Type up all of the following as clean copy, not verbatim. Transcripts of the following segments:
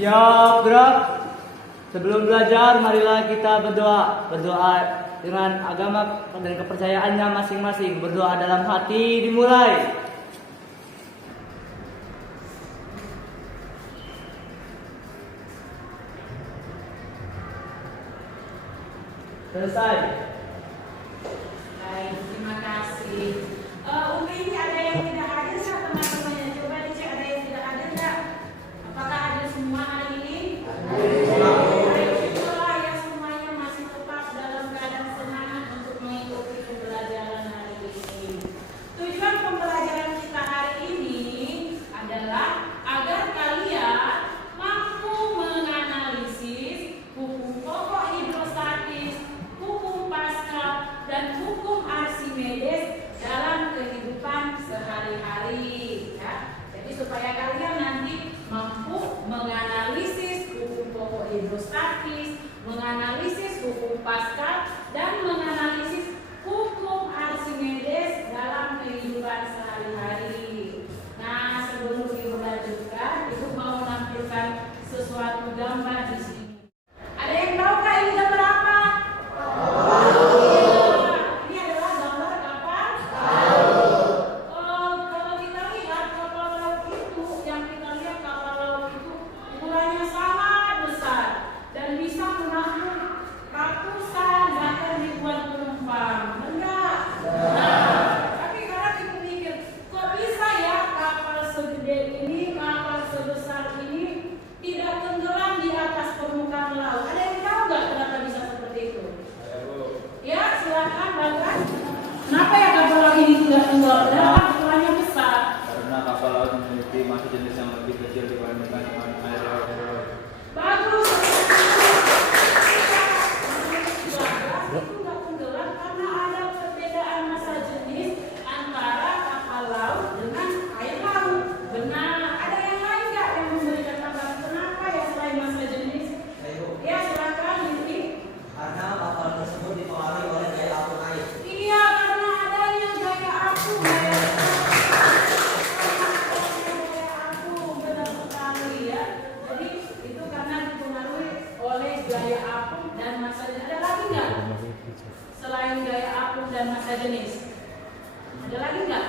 Siap, gerak. Sebelum belajar, marilah kita berdoa. Berdoa dengan agama dan kepercayaannya masing-masing. Berdoa dalam hati dimulai. Selesai. Baik, terima kasih. Umi ini ada yang tidak hadir nggak teman-temannya? Coba dicek ada yang tidak hadir nggak? Apakah hadir semua hari ini? Itulah ya semuanya masih tetap dalam keadaan semangat untuk mengikuti pembelajaran hari ini. Tujuan pembelajaran kita hari ini adalah agar kalian mampu menganalisis hukum pokok hidrostatis, hukum Pascal, dan hukum Archimedes dalam kehidupan sehari-hari, ya. Jadi supaya kalian nanti mampu menganalisis hukum pokok hidrostatis, menganalisis hukum Pascal, dan menganalisis hukum Archimedes dalam kehidupan sehari-hari. Nah, sebelum Ibu lanjutkan, Ibu mau menampilkan sesuatu gambar di sini. Ada yang tahu nggak ini gambar apa? Ini adalah gambar kapal. Kalau kita lihat kapal laut itu, yang kita lihat kapal laut itu ukurannya sangat besar dan bisa menampung ratusan bahkan ribuan penumpang. Benar? Nah, tapi sekarang ibu mikir, kok bisa ya kapal segede ini, kapal sebesar ini tidak tenggelam di atas permukaan laut? Ada yang tahu nggak kenapa bisa seperti itu? Ya, silakan Bagas. Kenapa ya kapal laut ini tidak tenggelam? Kenapa ukurannya besar? Karena kapal laut memiliki massa jenis yang lebih kecil dibandingkan dengan air laut. Bagus. Itu nggak tenggelam karena ada perbedaan massa jenis antara kapal laut dengan air laut. Benar. Ada yang lain nggak yang memberikan tambahan? Kenapa ya selain massa jenis? Ya, silakan Lili. Karena kapal tersebut dipengaruhi oleh gaya apung air. Iya, karena adanya gaya apung. Benar sekali ya. Jadi itu karena dipengaruhi oleh gaya apung dan massa jenis. Ada lagi nggak? Selain gaya apung dan massa jenis, ada lagi nggak?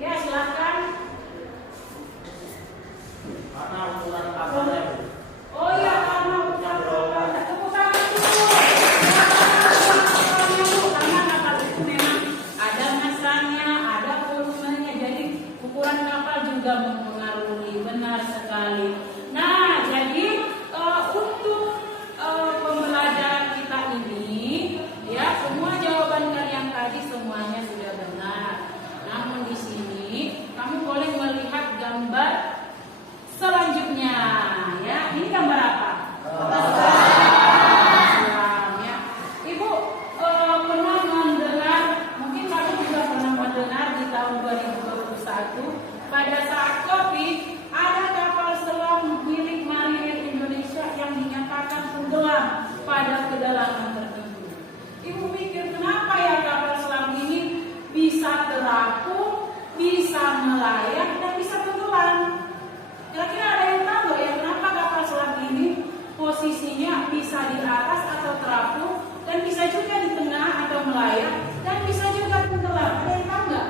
Ya, silakan. Karena ukuran kapalnya. Oh iya, karena ukuran kapalnya. Tepuk tangan dulu. Karena kapal itu memang ada massanya, ada volumenya. Jadi ukuran kapal juga mempengaruhi. Benar sekali. Nah, jadi untuk pembelajaran kita ini, ya semua jawaban kalian tadi semuanya sudah benar. Namun di sini kamu boleh melihat gambar selanjutnya, ya. Ini gambar apa? Ya. Ibu pernah mendengar, mungkin kamu juga pernah mendengar di tahun 2021 pada saat Covid ada kapal selam milik Marinir Indonesia yang dinyatakan tenggelam pada kedalaman tertentu. Ibu mikir kenapa ya kapal selam ini bisa terapung, bisa melayang, dan bisa tenggelam? Kira-kira ada yang tahu nggak ya kenapa kapal selam ini posisinya bisa di atas atau terapung, dan bisa juga di tengah atau melayang, dan bisa juga tenggelam? Ada yang tahu nggak?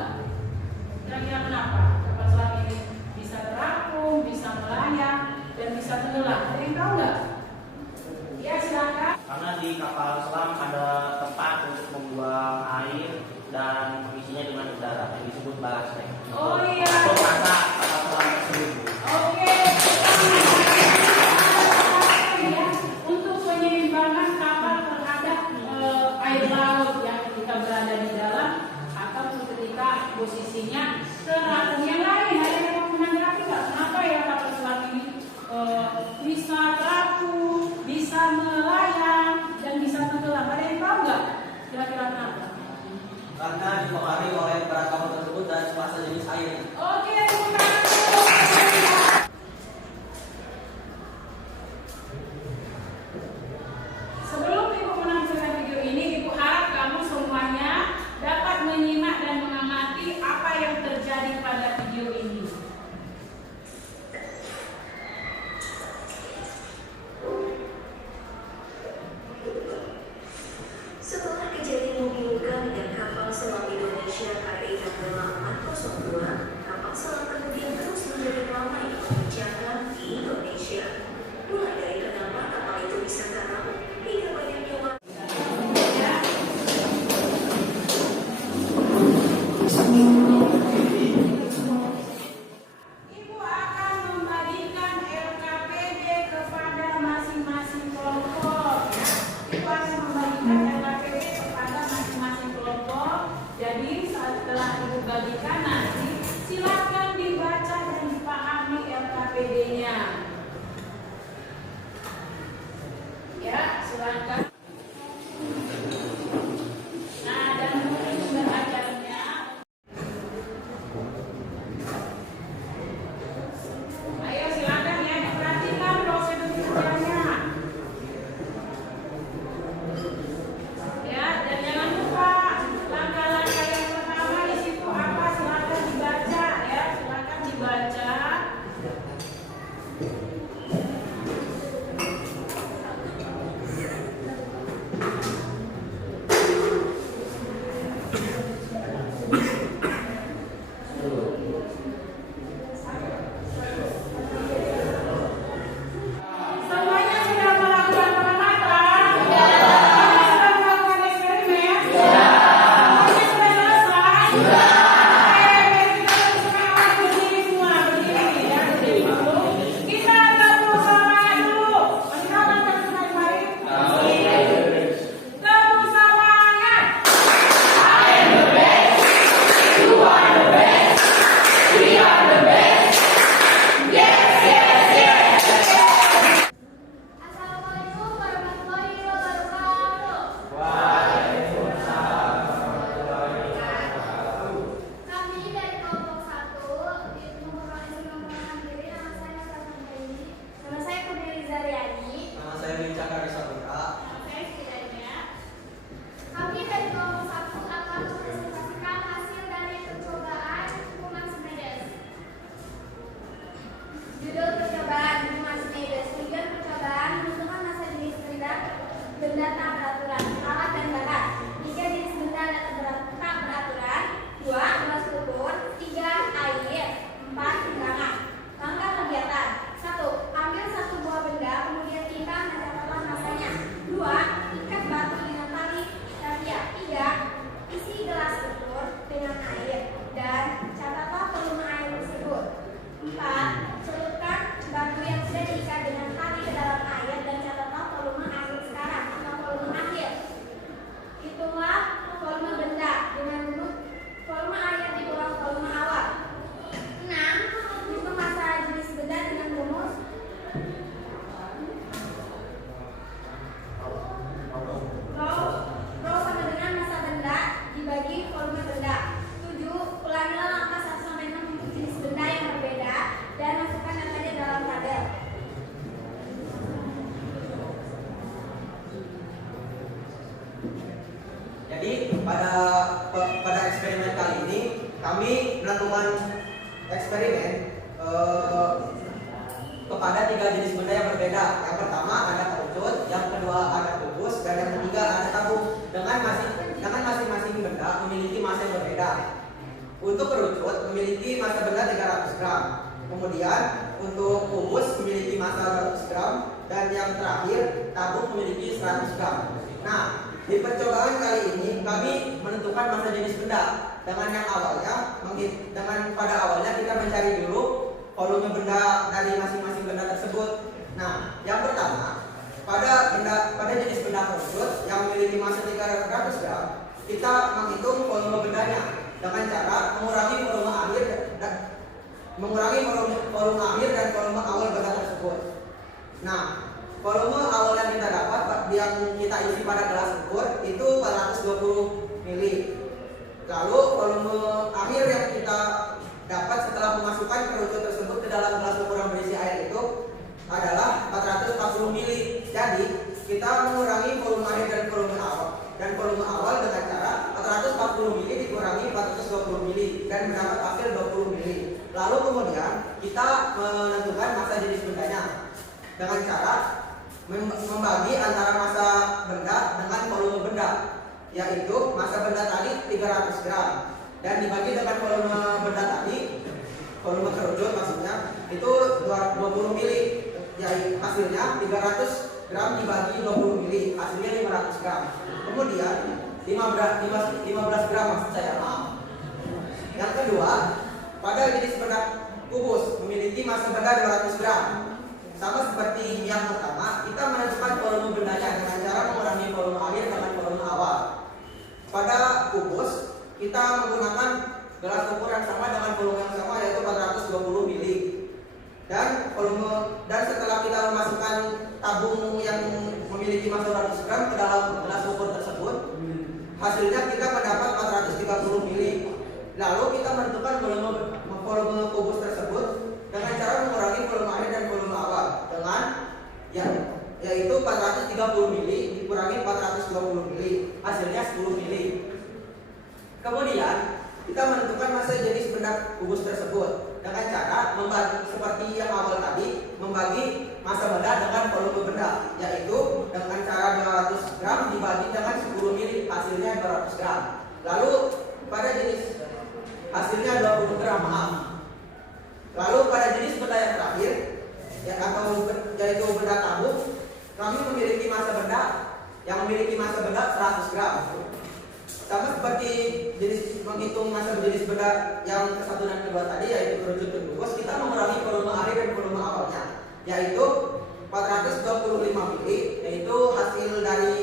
Kira-kira kenapa kapal selam ini bisa terapung, bisa melayang, dan bisa tenggelam? Ada yang tahu nggak? Ya, silakan. Karena di kapal selam ada tempat untuk membuang air dan mengisinya dengan udara yang disebut ballast tank. Oh iya. Untuk masa kapal selam tersebut. Oke. Ya, untuk penyeimbangan kapal terhadap air laut yang ketika berada di dalam atau ketika posisinya terapung. Yang lain ada yang menanggapi nggak? Kenapa ya kapal selam ini bisa terapung, bisa melayang, dan bisa tenggelam? Jadi pada eksperimen kali ini kami melakukan eksperimen kepada 3 jenis benda yang berbeda. Yang pertama ada kerucut, yang kedua ada kubus, dan yang ketiga ada tabung. Dengan masing-masing benda memiliki massa yang berbeda. Untuk kerucut memiliki massa benda 300 gram. Kemudian untuk kubus memiliki massa 200 gram, dan yang terakhir tabung memiliki 100 gram. Nah, di percobaan kali ini kami menentukan massa jenis benda dengan pada awalnya kita mencari dulu volume benda dari masing-masing benda tersebut. Nah, yang pertama pada jenis benda kerucut yang memiliki massa 300 gram, kita menghitung volume bendanya dengan cara mengurangi volume akhir dan volume awal benda tersebut. Nah, volume awal yang kita dapat yang kita isi pada gelas ukur itu 420 ml. Lalu volume akhir yang kita dapat setelah memasukkan kerucut tersebut ke dalam gelas ukur yang berisi air itu adalah 440 ml. Jadi kita mengurangi volume akhir dan volume awal dengan cara 440 ml dikurangi 420 ml dan mendapat hasil 20 ml. Lalu kemudian kita menentukan massa jenis bendanya dengan cara membagi antara massa benda dengan volume benda, yaitu massa benda tadi 300 gram dan dibagi dengan volume benda tadi, volume kerucut maksudnya, itu 20 ml. Jadi hasilnya 300 gram dibagi 20 ml, hasilnya 500 gram. Kemudian 15 gram maksud saya, maaf. Yang kedua, pada jenis benda kubus memiliki massa benda 200 gram. Sama seperti yang pertama, kita menentukan volume bendanya dengan cara mengurangi volume akhir dengan volume awal. Pada kubus, kita menggunakan gelas ukur yang sama dengan volume yang sama, yaitu 420 ml. Dan setelah kita memasukkan tabung yang memiliki massa 200 gram ke dalam gelas ukur tersebut, hasilnya kita mendapat 430 ml. Lalu kita menentukan volume kubus tersebut dengan cara mengurangi volume akhir dan volume awal dengan yaitu 430 ml dikurangi 420 ml, hasilnya 10 ml. Kemudian kita menentukan massa jenis benda kubus tersebut dengan cara membagi seperti yang awal tadi, membagi massa benda dengan volume benda, yaitu dengan cara 200 gram dibagi dengan 10 ml, hasilnya 200 gram. Lalu pada jenis hasilnya 20 gram, maaf. Lalu pada jenis benda yang terakhir, yaitu benda tabung, kami memiliki massa benda yang memiliki massa benda 100 gram. Sama seperti menghitung massa jenis benda yang ke-1 dan ke-2 tadi, yaitu kerucut dan kubus, kita mengurangi volume akhir dan volume awalnya, yaitu 425 ml, yaitu hasil dari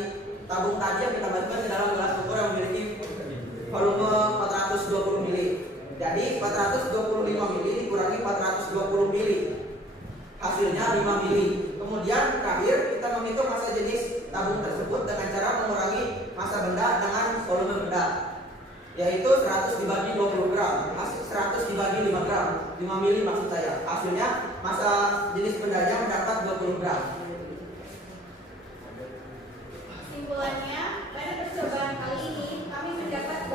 tabung tadi yang kita masukkan ke dalam gelas ukur yang memiliki volume 420 ml. Jadi 425 ml dikurangi 420 ml, hasilnya 5 ml. Kemudian terakhir kita menghitung massa jenis tabung tersebut dengan cara mengurangi massa benda dengan volume benda, yaitu 100 dibagi 20 gram, 100 dibagi 5 gram, 5 ml maksud saya. Hasilnya massa jenis bendanya mendapat 20 gram. Kesimpulannya, pada percobaan kali ini kami mendapat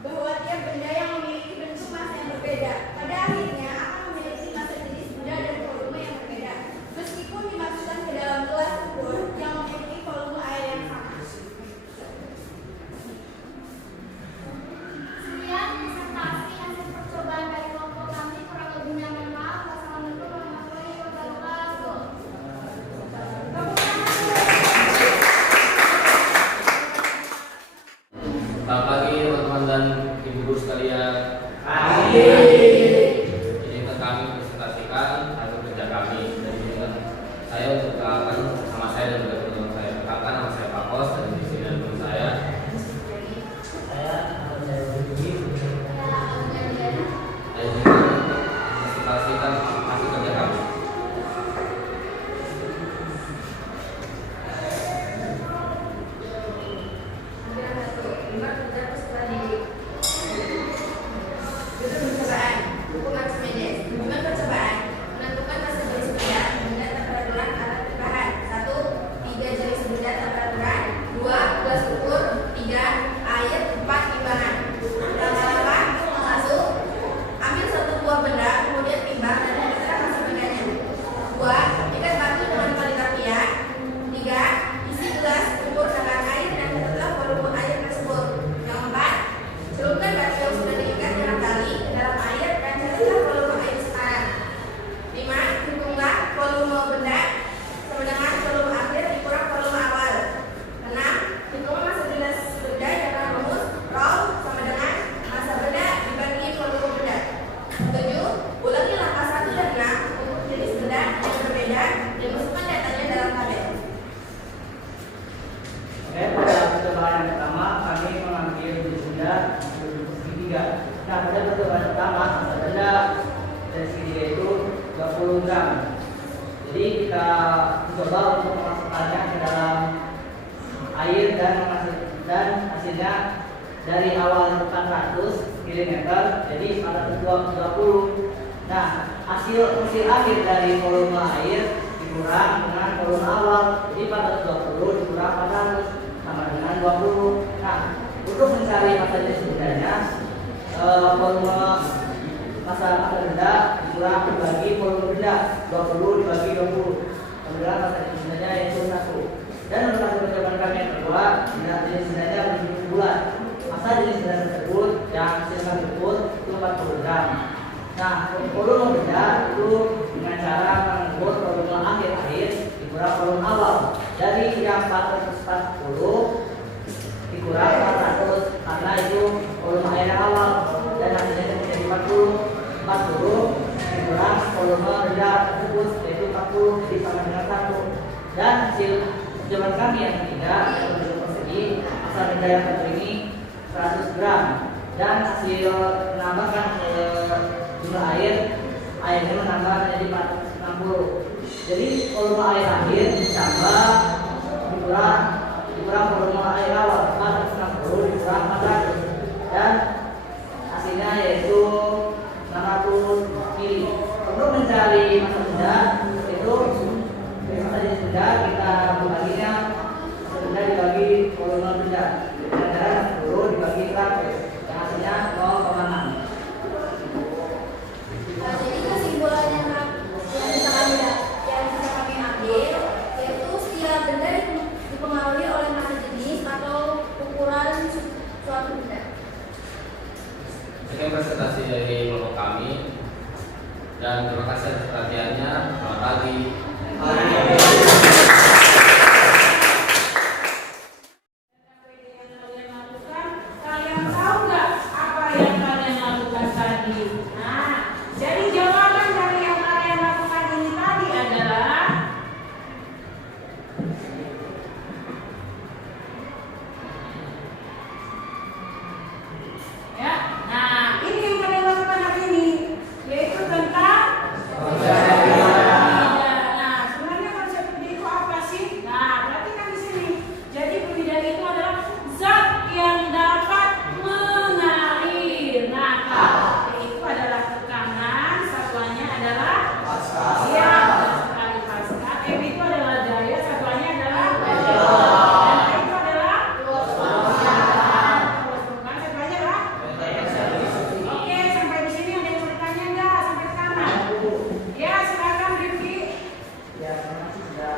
bahwa tiap benda yang memiliki bentuk massa yang berbeda pada akhirnya akan memiliki massa jenis benda dan volume yang berbeda, meskipun dimasukkan ke dalam gelas ukur yang memiliki volume air yang sama. Sekian presentasi hasil percobaan dari kelompok kami, kurang lebihnya mohon maaf. Wassalamualaikum warahmatullahi wabarakatuh. Selamat pagi teman-teman dan ibu guru sekalian. Ini kami presentasikan hasil kerja kami. Dan saya untuk perkenalkan nama saya dan juga teman-teman saya. Perkenalkan nama saya Pak Kos dan di sini ada teman saya. Dan ini presentasikan hasil kerja kami. Menentukan massa jenis benda tak beraturan alat berbahan. 1. mencoba untuk memasukkannya ke dalam air dan hasilnya dari awal 400 mm jadi 420. Nah, hasil akhir dari volume air dikurang dengan volume awal, jadi 420 dikurang 400 sama dengan 20. Nah, untuk mencari massa jenis bendanya, volume massa benda dikurang dibagi volume benda, 20 dibagi 20, kemudian massa jenis bendanya yaitu 1. Dan untuk hasil percobaan kami yang kedua, jenis bendanya berbentuk bulat. Massa jenis benda tersebut yang hasilkan berikut itu 40 gram. Nah, volume benda itu dengan cara mengukur volume akhir air dikurang volume awal. Dari yang 440 dikurang 400 karena itu volume air yang awal, dan hasilnya menjadi 40 dikurang volume rendah tersebut yaitu 40 jadi sama dengan 1. Dan hasil percobaan kami yang ketiga yang bentuk persegi, massa benda yang terpenuhi 100 gram, dan hasil menambahkan jumlah airnya menambah menjadi 460. Jadi volume air akhir ditambah dikurang volume air awal 460 dikurang 400, dan hasilnya yaitu 600 mili. Untuk mencari massa benda itu massa jenis benda kita membaginya, massa benda dibagi volume benda dengan cara 10 dibagi 100 yang hasilnya 0,6. Jadi kesimpulan yang bisa kami ambil yaitu setiap benda dipengaruhi oleh massa jenis atau ukuran suatu benda. Sekian presentasi dari kelompok kami, dan terima kasih atas perhatiannya. Selamat pagi. Kalian tahu nggak apa yang kalian lakukan tadi? Nah, jadi jawaban dari yang kalian lakukan ini tadi adalah ya. Nah, ini yang kalian lakukan hari ini, yaitu tentang nah, sebenarnya konsep budidaya itu apa sih? Nah, perhatikan di sini. Jadi budidaya itu adalah zat yang dapat mengalir. Nah, K itu adalah tekanan, satuannya adalah ya, sekali pasca. M itu adalah daya, satuannya adalah dan A itu adalah bukan satuannya adalah. Oke, sampai di sini ada yang bertanya nggak sampai sekarang? Ya, silakan Rifki. Ya, terima kasih sudah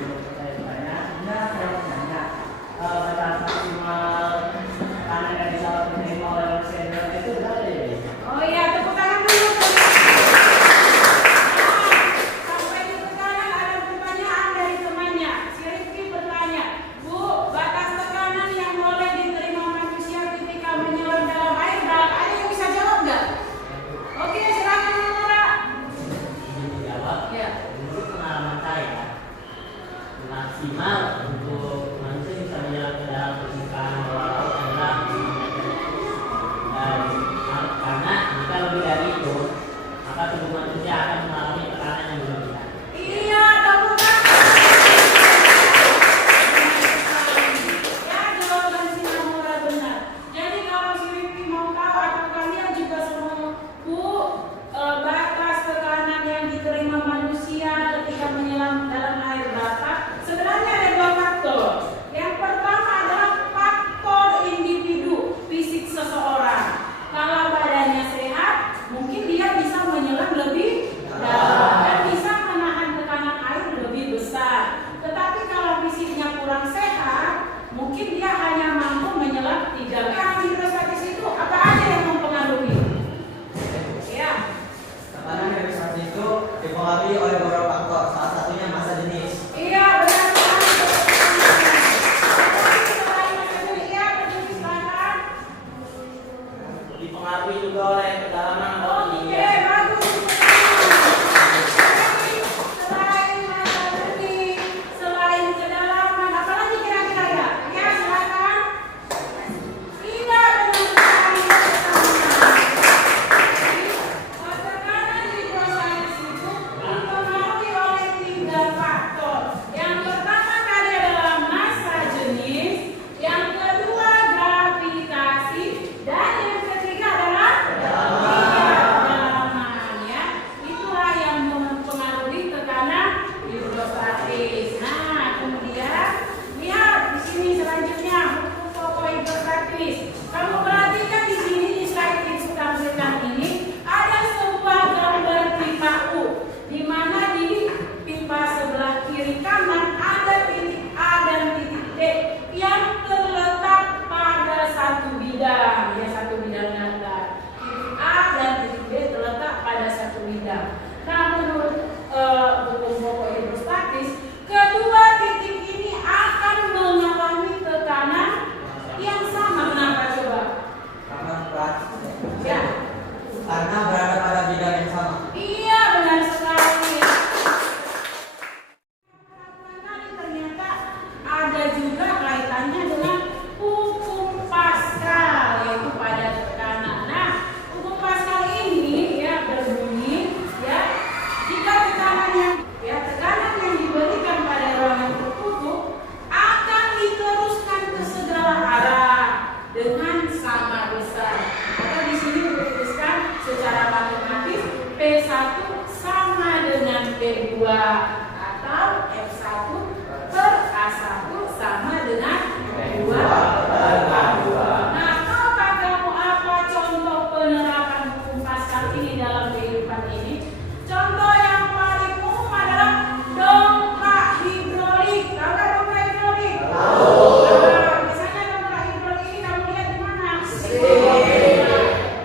bertanya. Sebenarnya saya mau nanya, batas maksimal tanah yang bisa diterima oleh manusia itu berapa ya? Oh iya, tepuk tangan dulu. Sampai di tekanan ada pertanyaan dari temannya. Si Rifki bertanya, Bu, batas tekanan yang boleh diterima manusia ketika menyelam dalam air berapa? Ada yang bisa jawab nggak? Oke, silakan Nora. Jawab. Ya. Menurut pengalaman saya, maksimal untuk manusia bisa menyelam ke dalam permukaan bawah laut adalah 5 meter. Dan karena jika lebih dari itu, maka tubuh manusia akan mengalami tekanan yang berlebihan. Iya, tepuk tangan. Ya, jawaban si Nora benar. Jadi kalau si Rifki mau tahu atau kalian juga semua, Bu, batas tekanan yang diterima manusia ketika menyelam dalam air berapa? Sebenarnya ada dua faktor. hidrostatis. Nah, kemudian lihat di sini selanjutnya hukum pokok hidrostatis. Kamu perhatikan di sini di slide yang sudah berikan ini ada sebuah gambar pipa U, di mana di pipa sebelah kiri kanan ada titik A dan titik D yang terletak pada satu bidang. Ya, satu bidang nyata. Titik A dan titik D terletak pada satu bidang. Nah, menurut hukum pokok hidrostatis, kedua titik ini akan mengalami tekanan yang sama. Kenapa coba? Ya. Karena berada pada bidang yang sama. Iya, benar sekali. Ternyata ada juga kaitannya dengan hukum Pascal, yaitu pada tekanan. Nah, hukum Pascal ini ya berbunyi ya, jika tekanan yang diberikan pada ruangan tertutup akan diteruskan ke segala arah dengan sama besar. Maka di sini dituliskan secara matematis P1 sama dengan P2 atau F1 per A1 sama dengan P2 per A2. Nah, tahukah kamu apa contoh penerapan hukum Pascal ini dalam kehidupan ini? Contoh yang paling umum adalah dongkrak hidrolik. Tahu nggak dongkrak hidrolik? Nah, misalnya dongkrak hidrolik ini kamu lihat di mana?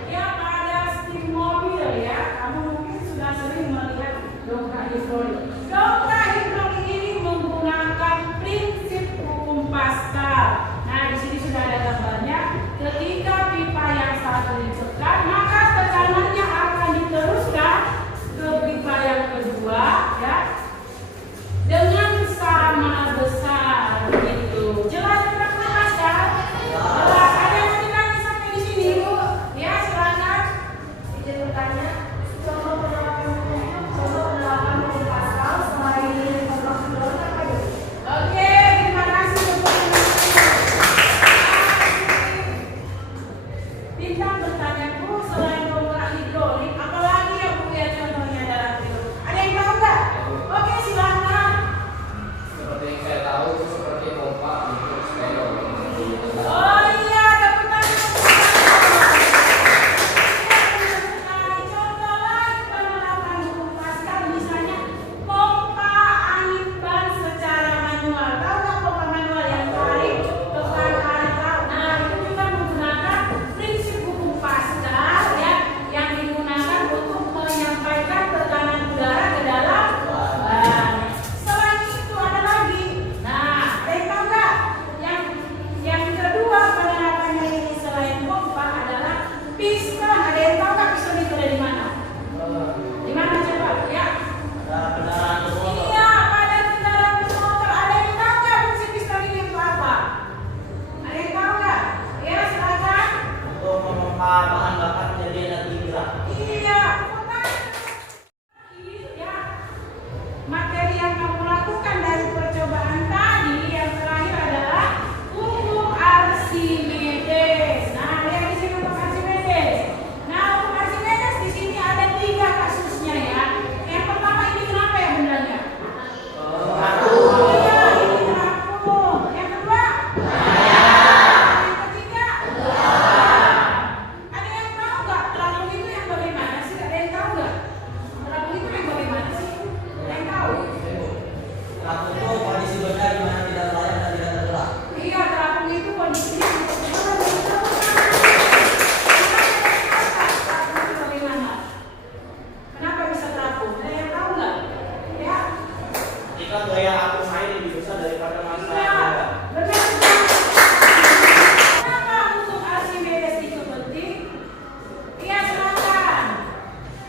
Ya, pada steam mobil ya. Kamu mungkin sudah sering melihat dongkrak hidrolik. Dongkrak hidrolik ini menggunakan prinsip hukum Pascal. Nah, di sini sudah ada gambarnya. Ketika pipa yang satu ditekan, maka tekanannya akan diteruskan ke pipa yang kedua ya dengan sama besar begitu. Jelas tentang Pascal? Jelas. Ada yang mau ditanya sampai di sini, Bu? Ya, silakan. Izin bertanya, contoh penerapan hukum Pascal selain dongkrak hidrolik apa aja? Oke, terima kasih untuk Bintang bertanya, Bu, selain dongkrak hidrolik, apalagi yang Bu ya contohnya dalam hidup? Ada yang tahu nggak? Oke, silakan. Seperti yang saya tahu itu seperti pompa untuk spidol. Oh iya, tepuk tangan. Contoh lain penerapan hukum Pascal misalnya pompa angin ban secara manual. Tahu nggak pompa manual yang tarik tekan tarik? Nah, itu juga menggunakan prinsip hukum Pascal ya, yang digunakan untuk menyampaikan tekanan udara ke dalam ban. Selain itu ada lagi. Nah, ada yang tahu nggak? Yang kedua penerapannya ini selain pompa adalah piston. Ada yang tahu nggak piston itu ada di mana? Di mana coba? Ya. Kendaraan bermotor. Iya, pada kendaraan bermotor. Ada yang tahu nggak fungsi piston ini untuk apa? Ada yang tahu nggak? Ya, silakan. Untuk memompa bahan bakar menjadi energi gerak. Iya, ya. Materi yang kamu lakukan dari percobaan tadi yang terakhir adalah hukum Archimedes. Nah, lihat di sini hukum Archimedes. Nah, hukum Archimedes di sini ada 3 kasusnya ya. Yang pertama ini kenapa ya bendanya? Iya, ini terapung. Yang kedua? Yang ketiga? Ada yang tahu nggak terapung itu yang bagaimana sih? Ada yang tahu nggak? Terapung itu yang bagaimana sih? Ada yang tahu? Terapung itu kondisi benda di mana tidak layak dan tidak tergerak. Iya, terapung itu kondisinya bagaimana? Kenapa bisa terapung? Ada yang tahu nggak? Ya, Jika gaya apung air lebih besar daripada massa iya, benda. benar. Kenapa hukum Archimedes itu penting? Iya, silakan.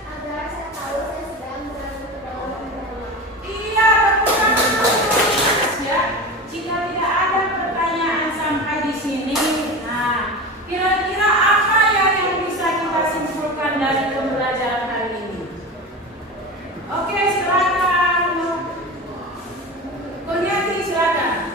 Agar saya tahu saya sedang berada ke dalam perjalanan. Iya, betul. Ya, jika tidak ada pertanyaan sampai di sini, nah, kira-kira apa ya yang bisa kita simpulkan dari pembelajaran hari ini? Oke, silakan. Kurniati, silakan.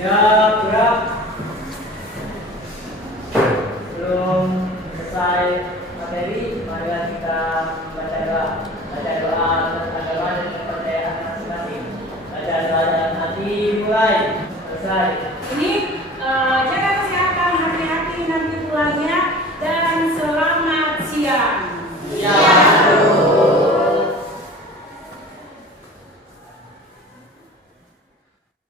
Siap, gerak. Sebelum selesai materi, mari kita baca doa. Baca doa atas agama dan kepercayaan masing-masing. Baca doa dalam hati, mulai. Selesai. Ini